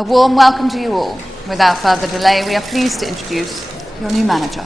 A warm welcome to you all. Without further delay, we are pleased to introduce your new manager.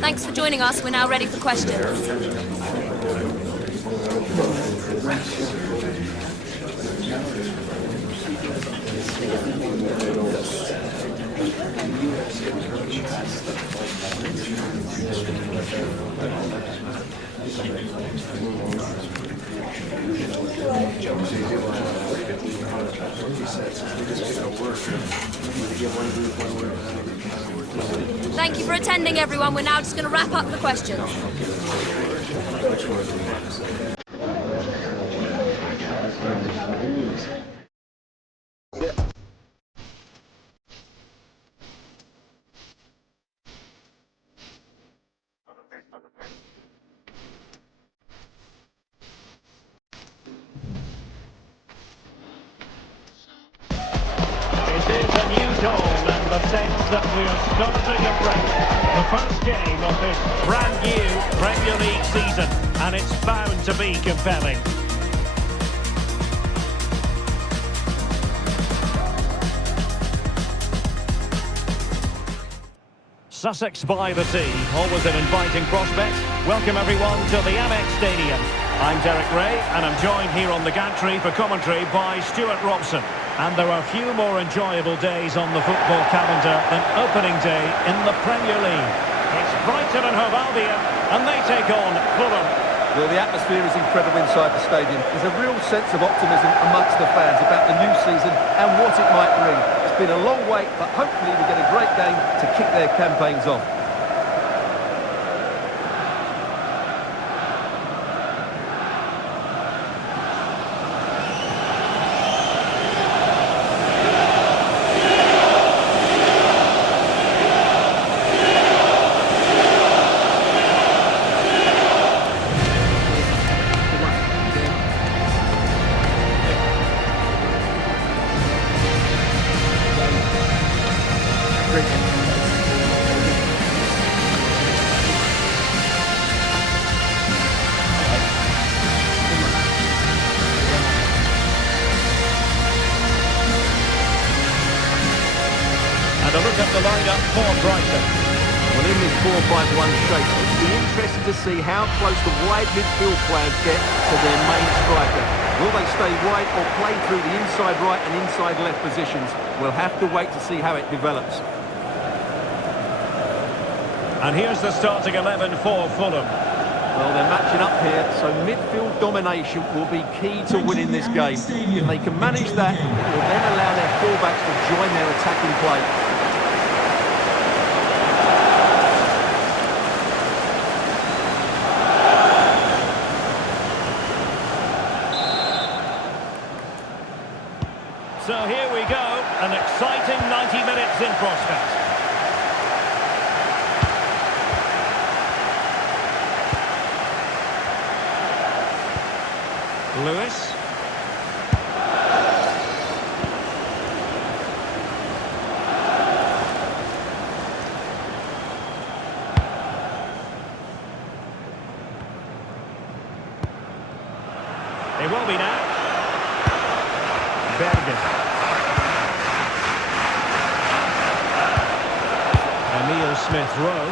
Thanks for joining us. We're now ready for questions. Thank you for attending, everyone. We're now just going to wrap up the questions. It is a new dawn and the sense that we are starting afresh. The first game of this brand new Premier League season, and it's bound to be compelling. Sussex by the sea, always an inviting prospect. Welcome everyone to the ANCHE Stadium. I'm Derek Ray and I'm joined here on the gantry for commentary by Stuart Robson. And there are few more enjoyable days on the football calendar than opening day in the Premier League. It's Brighton and Hove Albion, and they take on Fulham. Well, the atmosphere is incredible inside the stadium. There's a real sense of optimism amongst the fans about the new season and what it might bring. It's been a long wait, but hopefully we get a great game to kick their campaigns off. And a look at the lineup for Brighton. Well, in this 4-5-1 shape, it'll be interesting to see how close the wide midfield players get to their main striker. Will they stay wide or play through the inside right and inside left positions? We'll have to wait to see how it develops. And here's the starting 11 for Fulham. Well, they're matching up here, so midfield domination will be key to winning this game. If they can manage that, it will then allow their fullbacks to join their attacking play. So here we go, an exciting 90 minutes in prospect. Lewis. It will be now. Bergen. Smith-Rowe.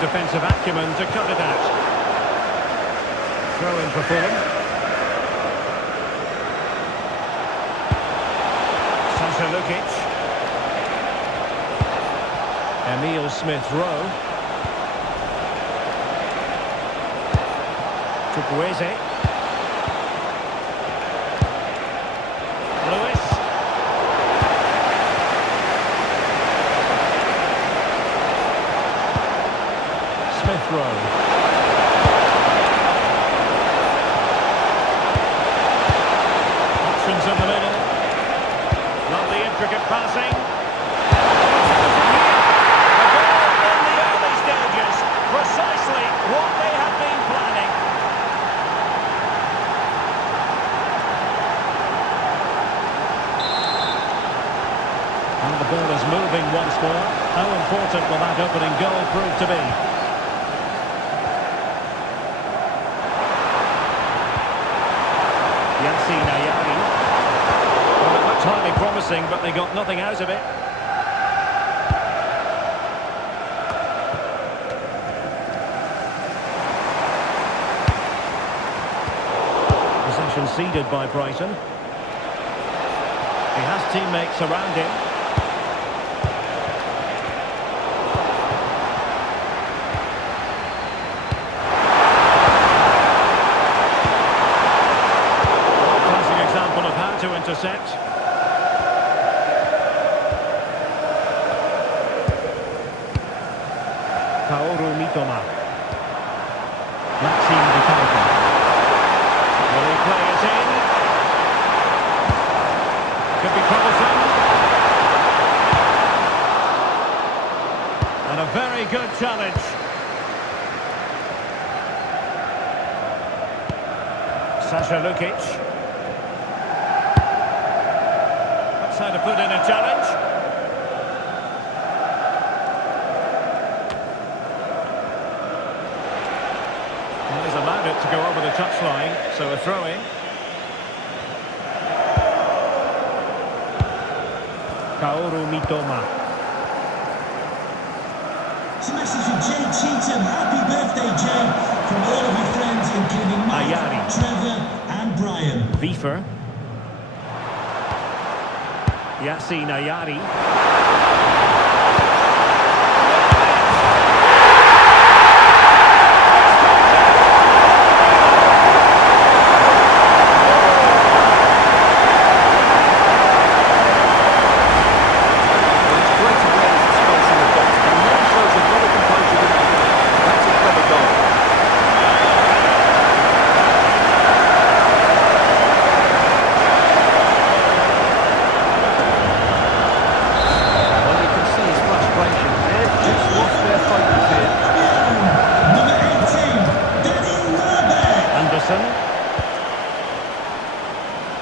defensive acumen to cut it out. Throw in for Fulham. Lukic. Emil Smith-Rowe. Chukwueze. Lewis. Smith-Rowe. Options in the middle. Lovely intricate passing. A goal in the early stages. Precisely what they have been planning. And the ball is moving once more. How important will that opening goal prove to be? Highly promising, but they got nothing out of it. Possession ceded by Brighton. He has teammates around him. Classic example of how to intercept. Will he play it in? Could be troublesome. And a very good challenge. Sasha Lukic. That's how to put in a challenge. He's allowed it to go over the touchline, so a throw-in. Kaoru Mitoma. It's a message from Jay Cheatham. Happy birthday, Jay, from all of your friends, including Mike, Trevor and Brian. Wiefer. Yassine Ayari.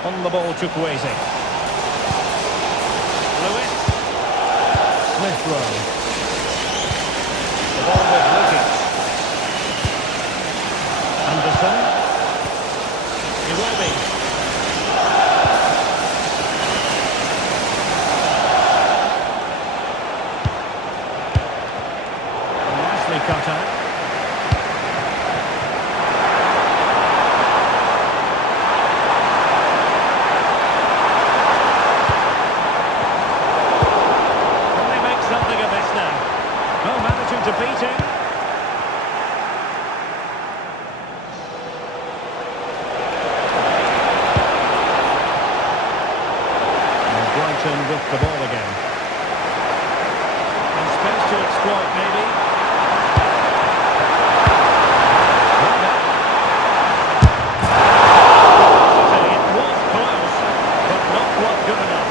On the ball, Chukwueze. Lewis. Smith-Rowe. The ball with Lukic. Anderson. Iwobi. Nicely cut out. To beat him. And Brighton with the ball again. And space to exploit, maybe. It was close, but not quite good enough.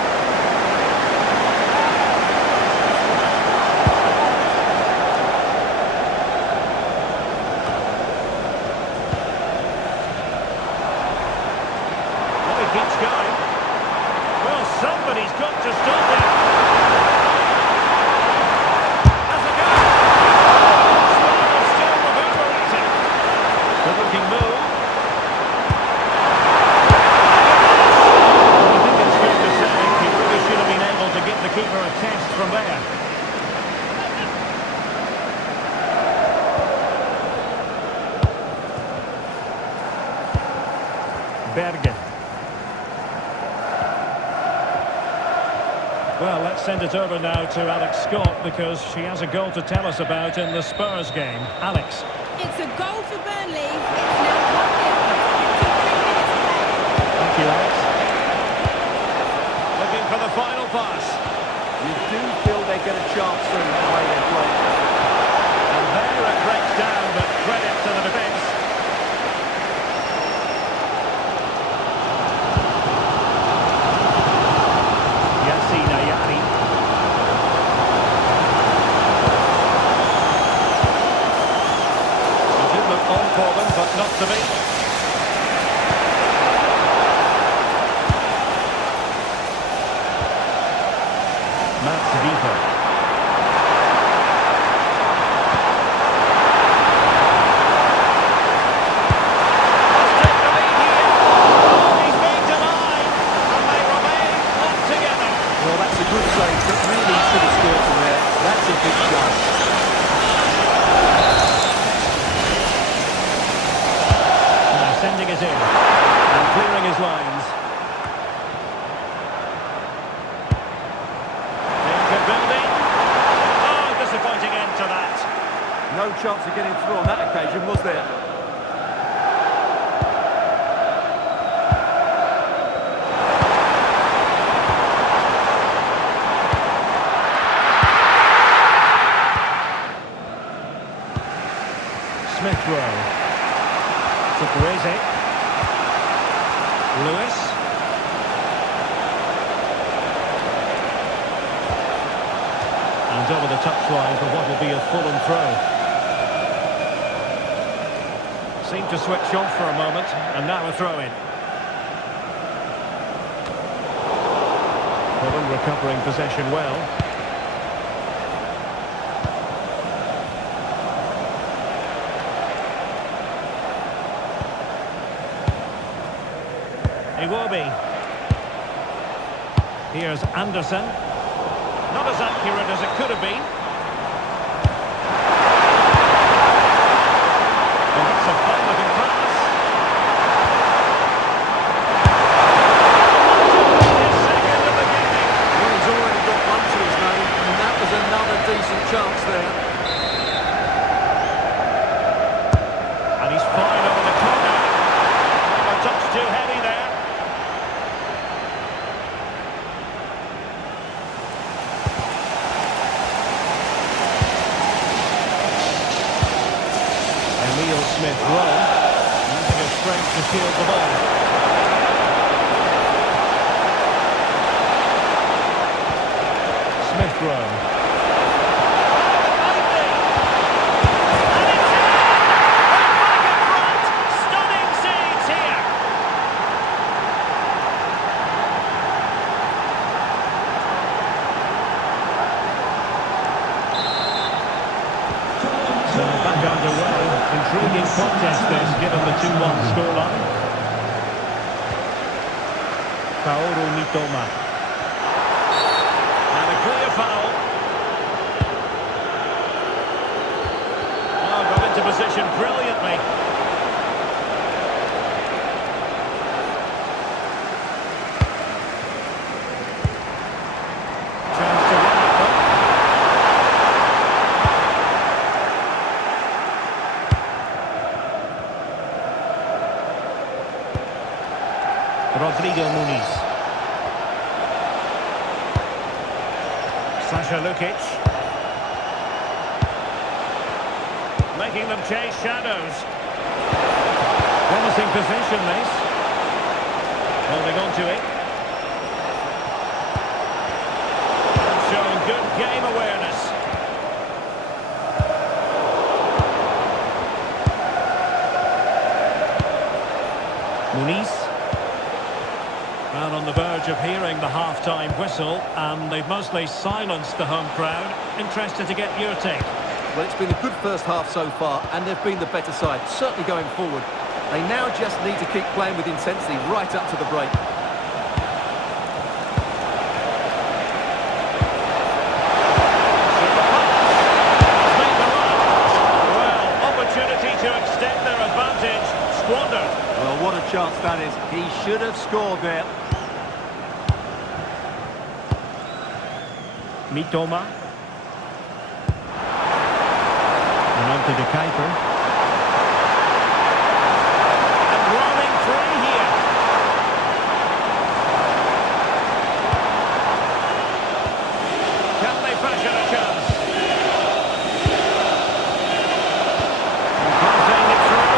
Keeps going. Well, somebody's got to stop it. Has a go. Berge. Well, let's send it over now to Alex Scott because she has a goal to tell us about in the Spurs game. Alex. It's a goal for Burnley. It's now 1-0. Thank you, Alex. Looking for the final pass. You do feel they get a chance soon the way they play. And there it breaks down, but credit to the defence. For them, but not to be. Mats Viva. Let's take the lead here. Oh, he's being denied, and they remain locked together. Well, that's a good save, but really should have scored from there. That's a big chance. Sending it in and clearing his lines. Danger building. Oh, disappointing end to that. No chance of getting through on that occasion, was there? Smith Rowe. Chukwueze. Lewis. And over the touchline for what will be a Fulham throw. Seemed to switch off for a moment, and now a throw-in. Fulham recovering possession well. Iwobi. Here's Anderson. Not as accurate as it could have been. Well, that's a fine-looking pass. His second of the game. Well, he's already got one to his name, and that was another decent chance there. And he's fine over the corner. A touch too heavy there. Smith Rowe, using his strength to shield the ball. Smith Rowe. And it's in! Right back in front! Stunning scenes here! So back underway. Intriguing contest this, given the 2-1 scoreline. Kaoru Mitoma. And a clear foul. Oh, got into position brilliantly. Chance to win it, though. Rodrigo Muniz. Sasha Lukic. Making them chase shadows. Promising position, this. Holding on to it. And showing good game awareness. Muniz. And on the verge of hearing the half-time whistle, and they've mostly silenced the home crowd. Interested to get your take. Well, it's been a good first half so far, and they've been the better side, certainly going forward. They now just need to keep playing with intensity right up to the break. Well, opportunity to extend their advantage, squandered. Well, what a chance that that is. He should have scored there. Mitoma. And on to the keeper. And rolling free here. Can they fashion a chance? And passing it through.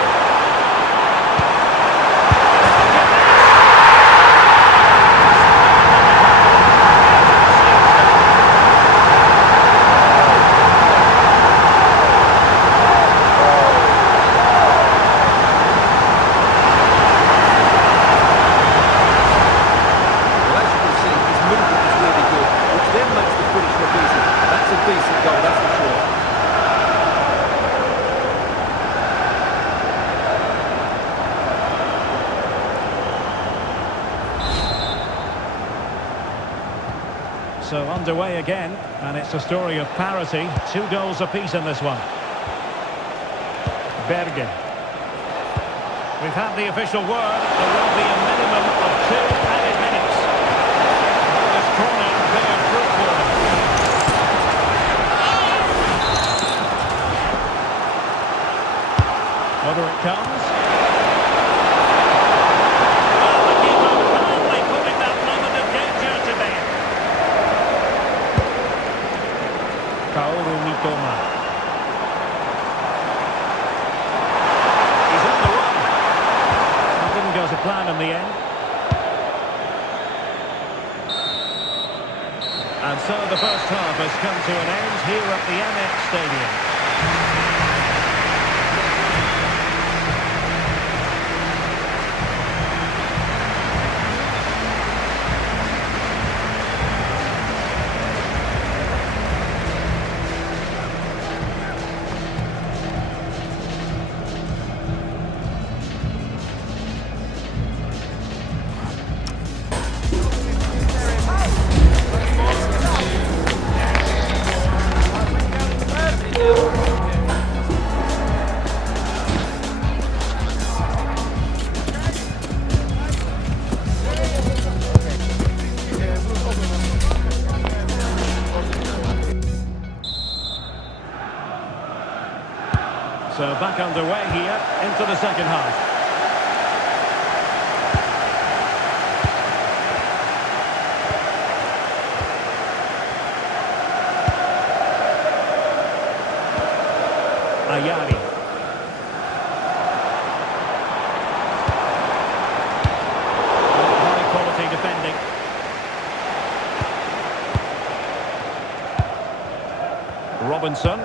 So underway again, and it's a story of parity. 2 goals apiece in this one. Bergen. We've had the official word. There will be a minimum of 2 added minutes. This corner bear fruit for them. Over it comes. Well, the keeper calmly putting that moment of danger to bed. Mitoma. He's on the run. That didn't go to plan in the end. And so the first half has come to an end here at the ANCHE Stadium. So back underway here into the second half. Ayari. High quality defending. Robinson.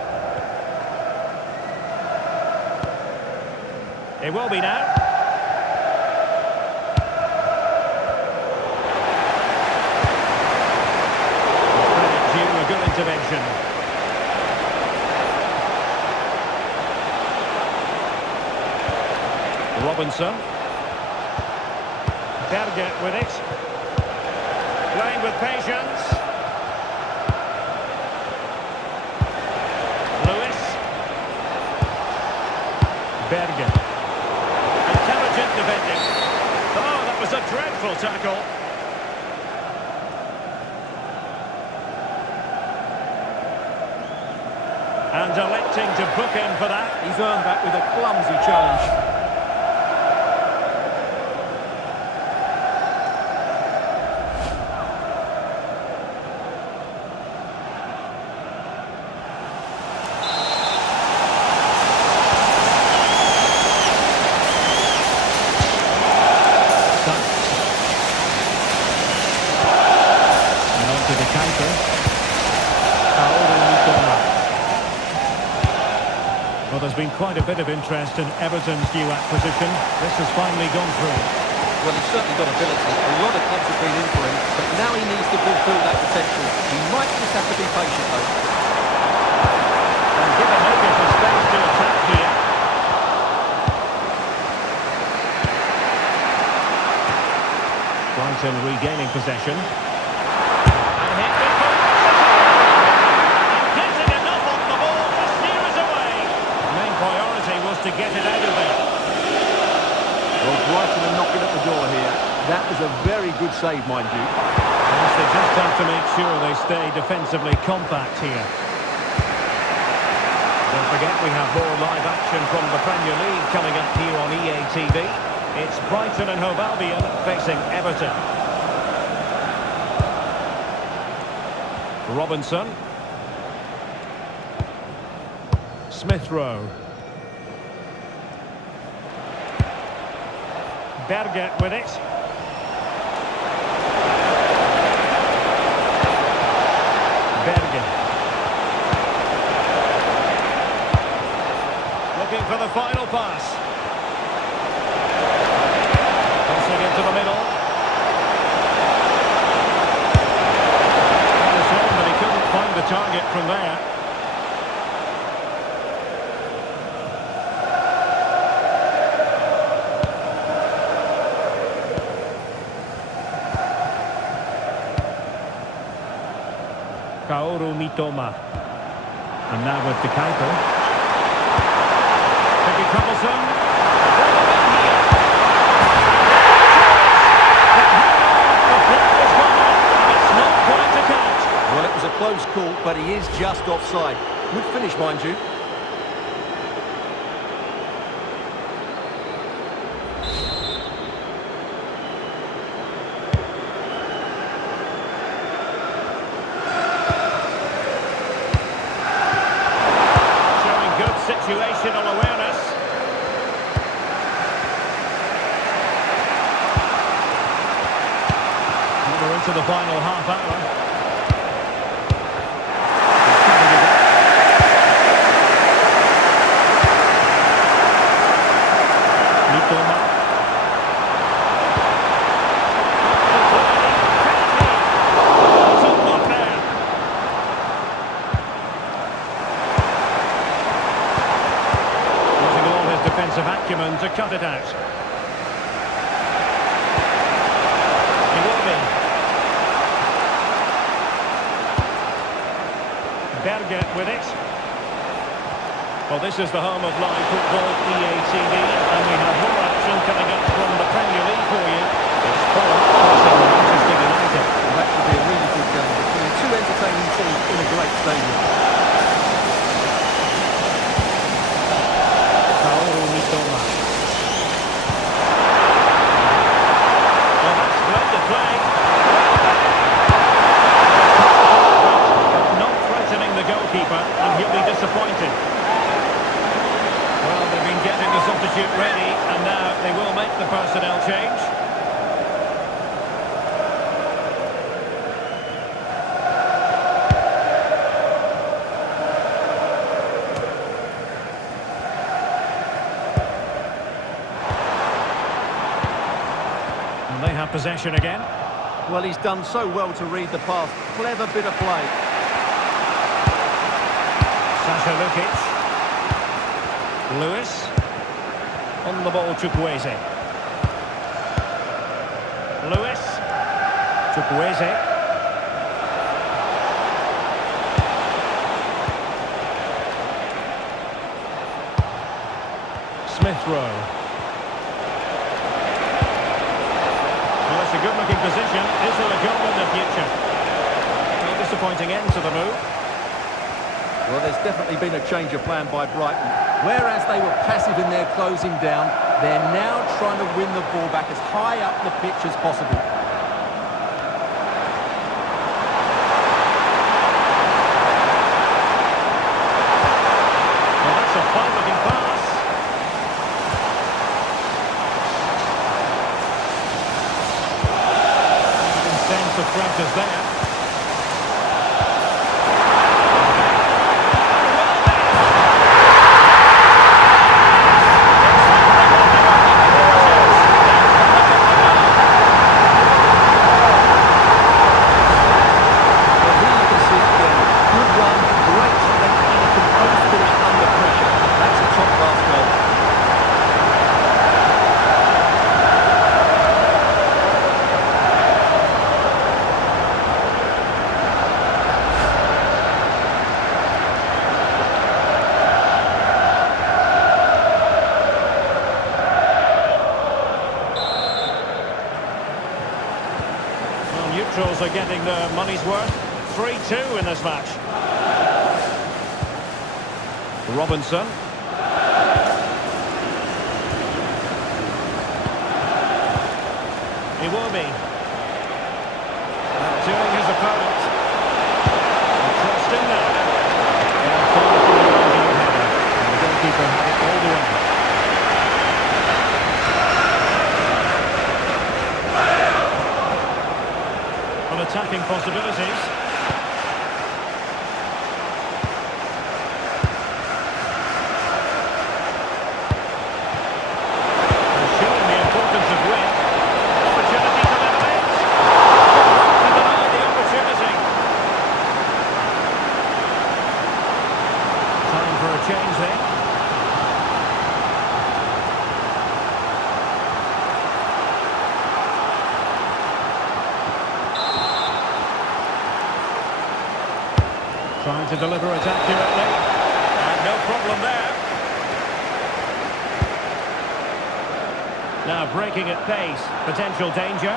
It will be now. Credit due, a good intervention. Robinson. Berger with it. Playing with patience. Lewis. Berger. Intelligent defending. Oh, that was a dreadful tackle. And electing to book in for that. He's earned that with a clumsy challenge. Well, there's been quite a bit of interest in Everton's new acquisition. This has finally gone through. Well, he's certainly got ability. A lot of clubs have been in for him, but now he needs to fulfil that potential. He might just have to be patient, though. And given Hogan the space to attack here. Brighton regaining possession. And hit before. Getting enough on the ball to steer us away. Main priority was to get it out of there. Well, Brighton are knocking at the door. save, mind you. Yes, they just have to make sure they stay defensively compact here. Don't forget we have more live action from the Premier League coming up here on EA TV. It's Brighton and Hove Albion facing Everton. Robinson. Smith Rowe. Berger with it. Berger. Looking for the final pass. Crossing into the middle. That was one, but he couldn't find the target from there. Mitoma. And now with the Kuiper. Could be troublesome. It's not going to count. Well, it was a close call, but he is just offside. Good finish, mind you. Situational awareness. We're into the final half hour. Mitoma. Defensive acumen to cut it out. He will be. Berger with it. Well, this is the home of live football, EA TV, and we have more action coming up from the Premier League for you. It's Fulham facing Manchester United. Well, that should be a really good game between two entertaining teams in a great stadium. Well, that's splendid play. Not threatening the goalkeeper, and he'll be disappointed. Well, they've been getting the substitute ready, and now they will make the personnel change. They have possession again. Well, he's done so well to read the pass. Clever bit of play. Sasha Lukic. Lewis. On the ball, Chukwueze. Lewis. Chukwueze. Smith Rowe. Well, it's a good-looking position. Is there a goal in the future? No disappointing end to the move. Well, there's definitely been a change of plan by Brighton. Whereas they were passive in their closing down, they're now trying to win the ball back as high up the pitch as possible. Well, that's a fine-looking pass. Sense of threat is there. are getting their money's worth. 3-2 in this match. Robinson. He will be. Doing his opponent. Crossed in there. And far from the ideal header. And the goalkeeper had it all the way. On attacking possibilities. Showing the importance of win. Opportunity to elevate. To deny the opportunity. Time for a change there. Trying to deliver it accurately. And no problem there. Now breaking at pace. Potential danger.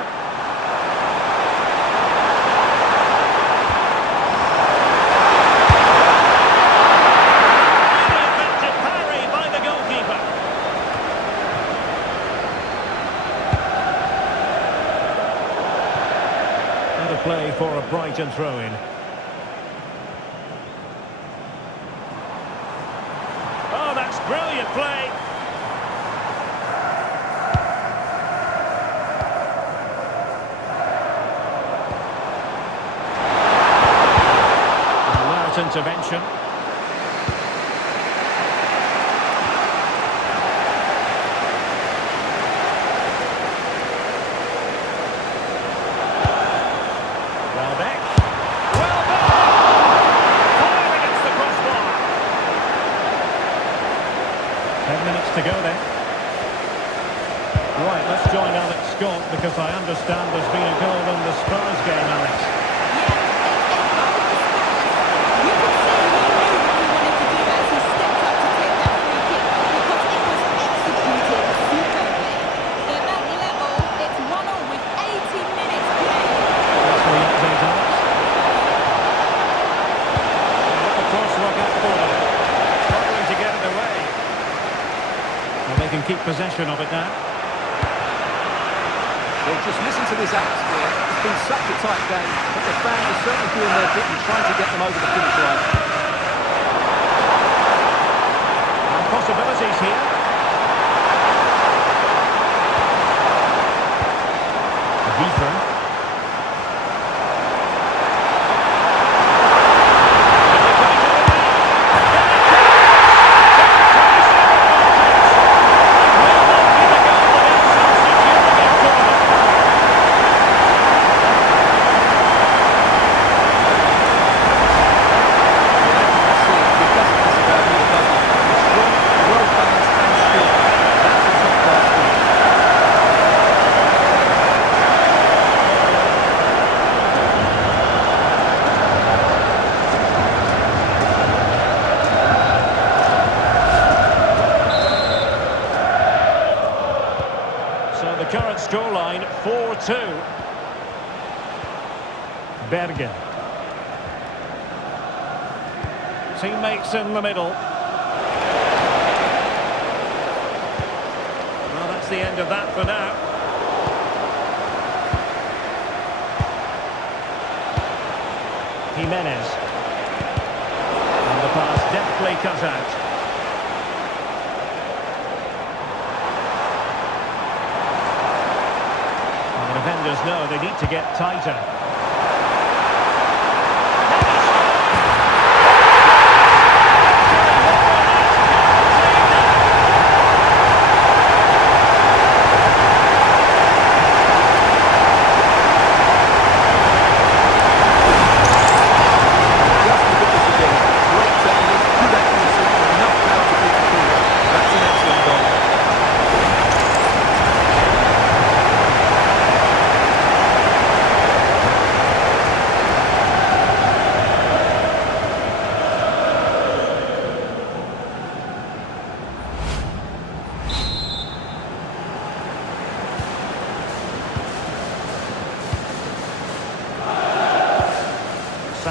Really effective parry by the goalkeeper. And a play for a Brighton throw-in. Oh, that's brilliant play. Alert intervention. Welbeck. Welbeck! Firing against the crossbar. 10 minutes to go then. Right, let's join Alex Scott because I understand there's been a goal in the Spurs game, Alex. You could see he knew what he wanted to do as he stepped up to take that free kick because it was executed superbly. They're back level. It's 1-1 with 80 minutes played. That's the update, Alex. What the crosswork out for them. Struggling to get it away. Well, they can keep possession of it now. Well, just listen to this atmosphere. It's been such a tight game, but the fans are certainly doing their bit and trying to get them over the finish line. And possibilities here. Viver. Current scoreline 4-2. Bergen. Teammates in the middle. Well, that's the end of that for now. Jimenez. And the pass deftly cut out. The defenders know they need to get tighter.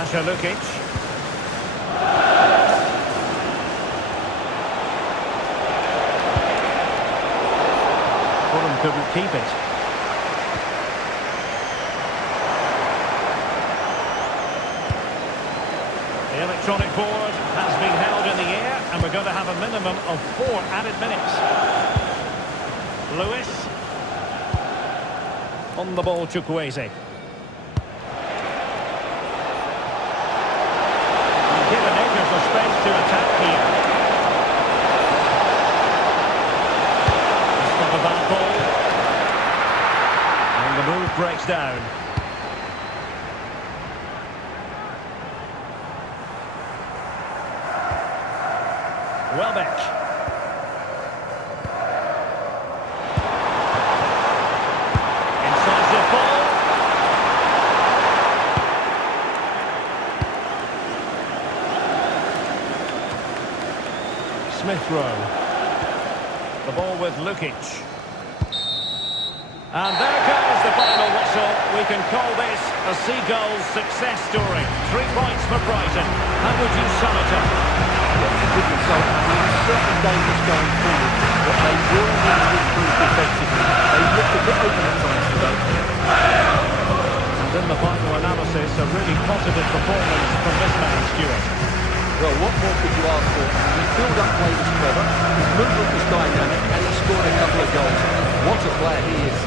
Lascia Lukic. Fulham couldn't keep it. The electronic board has been held in the air, and we're going to have a minimum of 4 added minutes. Lewis. On the ball, Chukwueze. Given acres of space to attack here. It's not a bad ball. And the move breaks down. Welbeck. Incisive ball. Smith Rowe. The ball with Lukic. And there goes the final whistle. We can call this a Seagulls success story. 3 points for Brighton. How would you sum it up? Couldn't say. It's certain dangerous going forward, but they will need to improve defensively. They looked a bit open at times today. And in the final analysis, a really positive performance from this man, Stuart. Well, what more could you ask for? His build-up play was clever, his movement was dynamic, and he scored a couple of goals. What a player he is.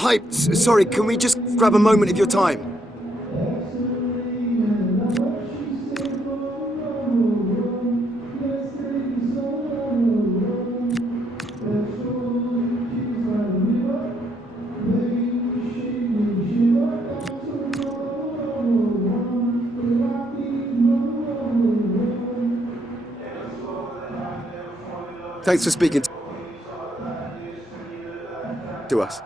Hi, sorry, can we just grab a moment of your time? Thanks for speaking to us.